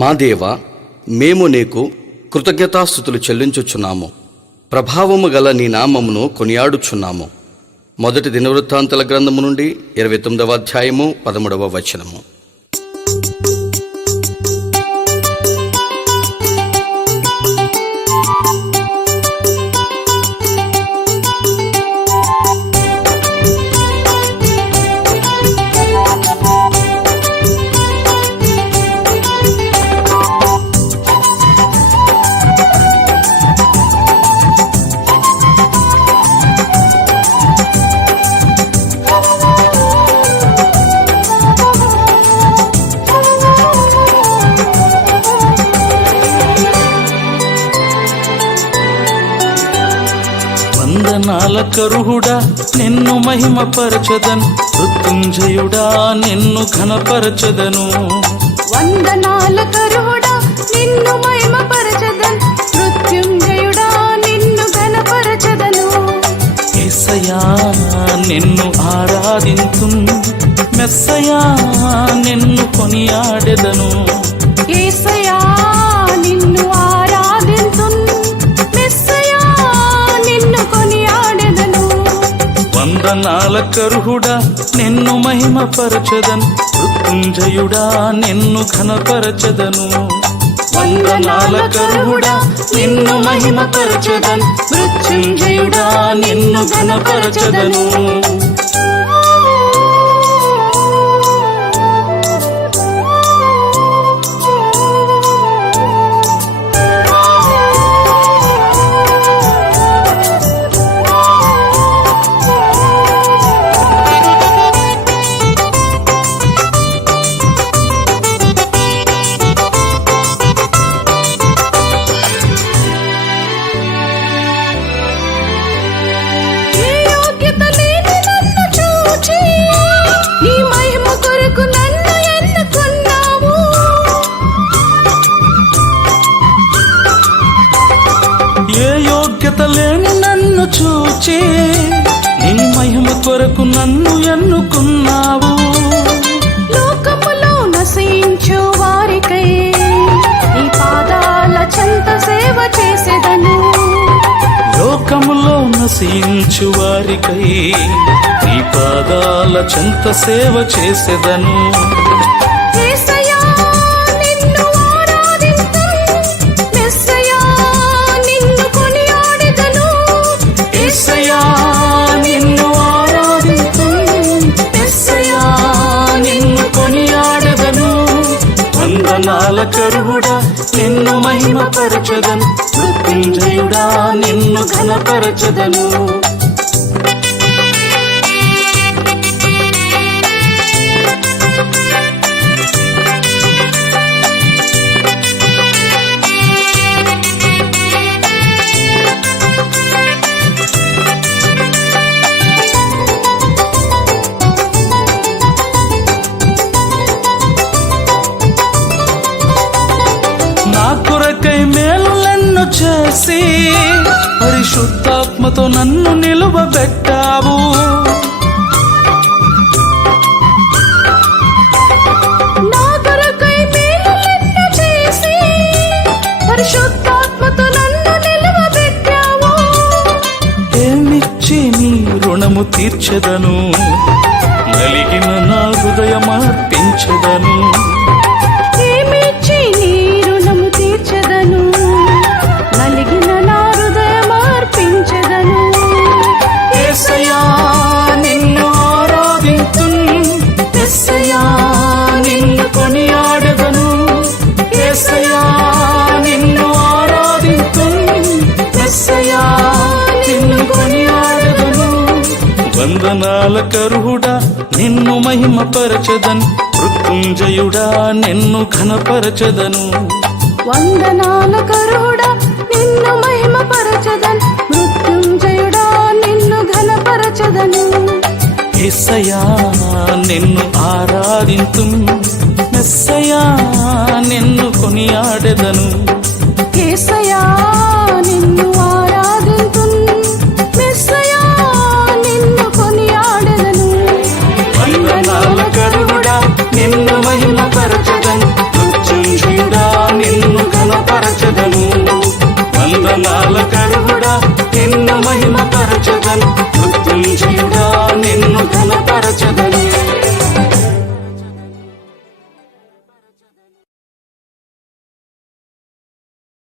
మా దేవా, మేము నీకు కృతజ్ఞతాస్తుతులు చెల్లించుచున్నాము. ప్రభావము గల నీ నామమును కొనియాడుచున్నాము. మొదటి దినవృత్తాంతాల గ్రంథము నుండి 29వ అధ్యాయము 13వ వచనము. వందనాల కరుహుడా నిన్ను మహిమపరచదను, మృత్యుంజయుడా నిన్ను ఘనపరచదను. వందనాల కరుహుడా నిన్ను మహిమపరచదను, మృత్యుంజయుడా నిన్ను ఘనపరచదను. యేసయ్యా నిన్ను ఆరాధింతును, మెస్సయ్యా నిన్ను కొనియాడెదను. యేసయ్యా నిన్ను ఆరాధింతును, మెస్సయ్యా నిన్ను కొనియాడెదను. వందనాల కరుహుడా నిన్ను మహిమపరచదను, మృత్యుంజయుడా నిన్ను ఘనపరచదను. వందనాల కరుహుడా నిన్ను మహిమపరచదను, మృత్యుంజయుడా నిన్ను ఘనపరచదను. ఏ యోగ్యత లేని నన్ను చూచి నీ మహిమ కొరకు నన్ను ఎన్నుకున్నావు. లోకములో నశించు వారికై నీ పాదాల చెంత సేవ చేసేదను. లోకములో నశించు వారికై నీ పాదాల చెంత సేవ చేసేదను. యేసయ్యా నిన్ను ఆరాధింతును, మెస్సయ్యా నిన్ను కొనియాడెదను. యేసయ్యా నిన్ను ఆరాధింతును, మెస్సయ్యా నిన్ను కొనియాడెదను. వందనాల కరుహుడా నిన్ను మహిమపరచదను, మృత్యుంజయుడా నిన్ను ఘనపరచదను. నా కొరకై మేలులెన్నో చేసి పరిశుద్ధాత్మతో నన్ను నిలువబెట్టావు. నా కొరకై మేలులెన్నో చేసి పరిశుద్ధాత్మతో నన్ను నిలువబెట్టావు. ఏమిచ్చి నీ రుణము తీర్చెదను, నలిగిన నా హృదయమర్పించెదను. ఏమిచ్చి నీ రుణము తీర్చెదను, నలిగిన నా హృదయమర్పించెదను. యేసయ్యా నిన్ను ఆరాధింతును, మెస్సయ్యా నిన్ను కొనియాడెదను. యేసయ్యా నిన్ను ఆరాధింతును, మెస్సయ్యా నిన్ను కొనియాడెదను. వందనాల కరుహుడా నిన్ను మహిమపరచదను, మృత్యుంజయుడా నిన్ను ఘనపరచదను. వందనాల కరుహుడా నిన్ను మహిమపరచదను, మృత్యుంజయుడా నిన్ను ఘనపరచదను. యేసయ్యా నిన్ను ఆరాధింతును, మెస్సయ్యా నిన్ను కొనియాడెదను. యేసయ్యా నిన్ను ఆరాధింతును, మెస్సయ్యా నిన్ను కొనియాడెదను. వందనాల కరుహుడా నిన్ను మహిమపరచదను, మృత్యుంజయుడా వందనాల కరువుడా నిన్ను మహిమ